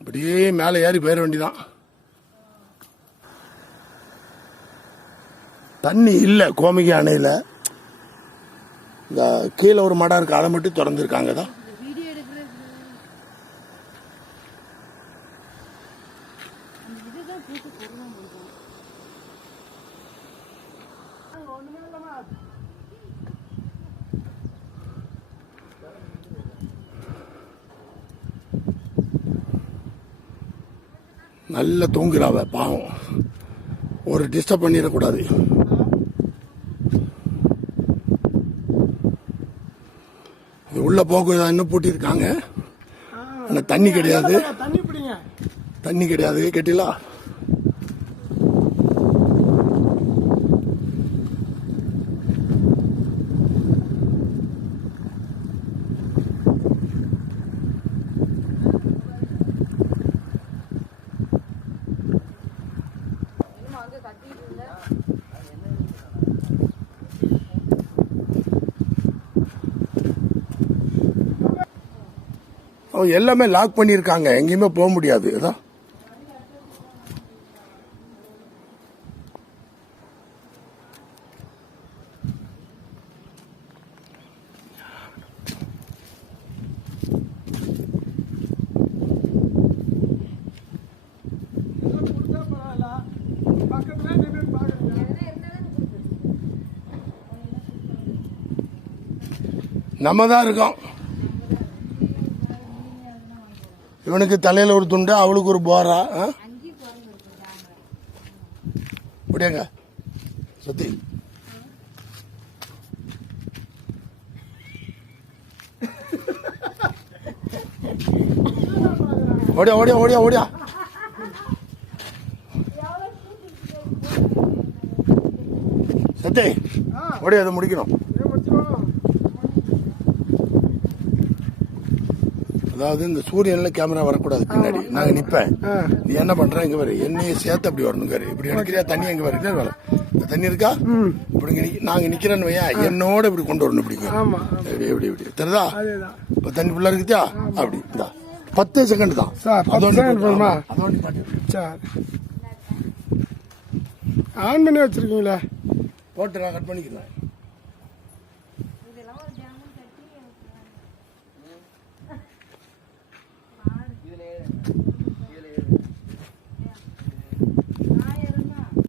அப்படியே மேலே ஏறி போயிட வேண்டிதான். தண்ணி இல்லை கோமிகை அணையில். இந்த கீழே ஒரு மடம் இருக்கு, அதை மட்டும் திறந்துருக்காங்க தான். நல்ல தூங்குறாவ பாவம், ஒரு டிஸ்டர்ப் பண்ணிடக்கூடாது. உள்ள போக இன்னும் பூட்டியிருக்காங்க. ஆனால் தண்ணி கிடையாது, தண்ணி கிடையாது. கேட்டீங்களா? எல்லாமே லாக் பண்ணியிருக்காங்க, எங்கேயுமே போக முடியாது. அதான் நம்ம தான் இருக்கோம். இவனுக்கு தலையில ஒரு துண்டு, அவளுக்கு ஒரு போரா. முடியாங்க சுத்தி ஓடியா ஓடியா ஓடியா ஓடியா. சத்தி ஓடியா, அதை முடிக்கணும். அதாவது இந்த சூரியன்ல கேமரா வரக்கூடாது பின்னாடி. நாங்க நிப்பேன், நீ என்ன பண்ற இங்க வர என்னைய சேர்த்து அப்படி வரணும். இப்படி எடுக்கிறியா தண்ணி எங்க வர வேலை தண்ணி இருக்கா? இப்படி நாங்க நிக்கிறேன்னு வையா, என்னோட இப்படி கொண்டு வரணும். இப்படி இப்படி இப்படி தெரியுதா? இப்ப தண்ணி ஃபுல்லா இருக்குதா? அப்படி இந்தா 10 செகண்ட் தான். ஆன் பண்ணி வச்சிருக்கீங்களா? போட்டு நான் கட் பண்ணிக்கிறேன்.